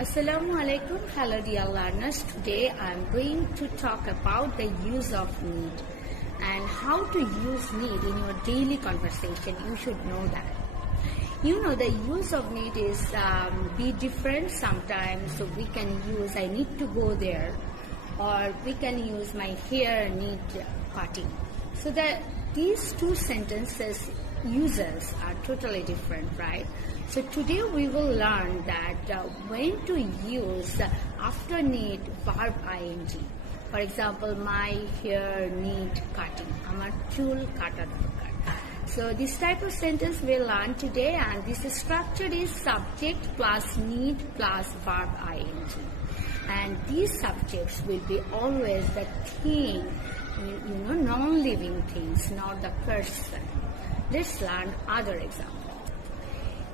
Assalamu alaikum, hello dear learners. Today I am going to talk about the use of need and how to use need in your daily conversation. You should know that. You know, the use of need is be different sometimes. So we can use I need to go there, or we can use my hair need cutting. So that these two sentences uses are totally different, right? So today we will learn that when to use after need verb ing. For example, my hair need cutting. Amar chul kata dorkar. So this type of sentence we'll learn today, and this structure is subject plus need plus verb ing. And these subjects will be always the thing, non-living things, not the person. Let's learn other examples.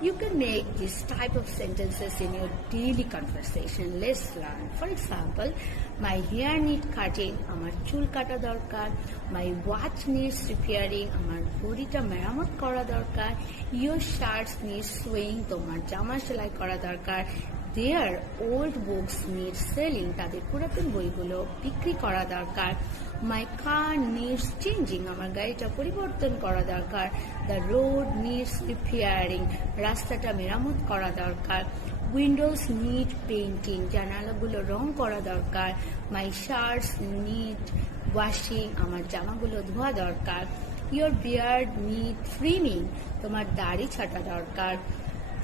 You can make this type of sentences in your daily conversation. Let's learn. For example, my hair need cutting, amar chul kata dorkar. My watch needs repairing, amar ghorita meramot kora dorkar. Your shirts need sewing, tomar jama selai kora dorkar. Their old books need selling, তাদের পুরাতন বইগুলো বিক্রি করা দরকার. My car needs changing, আমার গাড়িটা পরিবর্তন করা দরকার. The road needs repairing, রাস্তাটা মেরামত করা দরকার. Windows need painting, জানালাগুলো রং করা দরকার. My shirts need washing, আমার জামাগুলো ধোয়া দরকার. Your beard need trimming, তোমার দাড়ি ছাঁটা দরকার.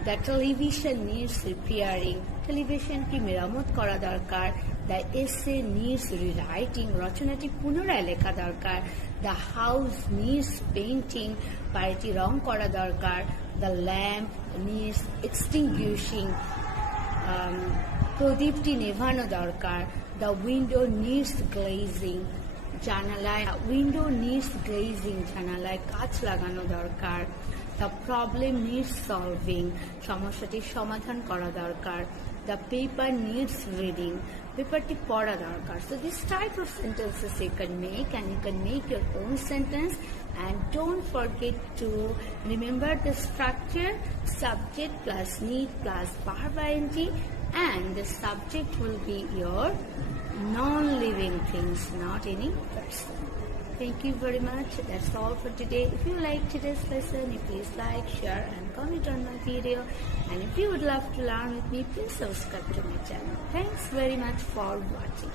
The television needs repairing, television কি মেরামত করা দরকার. The essay needs rewriting, রচনাটি পুনরায় লেখা দরকার. The house needs painting, বাড়িটি রং করা দরকার. The lamp needs extinguishing, প্রদীপটি নেভানো দরকার. The window needs glazing, জানালায় window needs glazing, জানালায় কাঁচ লাগানো দরকার. The problem needs solving, সমস্যাটির সমাধান করা দরকার. The paper needs reading, পেপারটি পড়া দরকার. So this type of sentences you can make, and you can make your own sentence. And don't forget to remember the structure: subject plus need plus verb ing, and the subject will be your non-living things, not any person. Thank you very much. That's all for today. If you like today's lesson, please like, share and comment on my video. And if you would love to learn with me, please subscribe to my channel. Thanks very much for watching.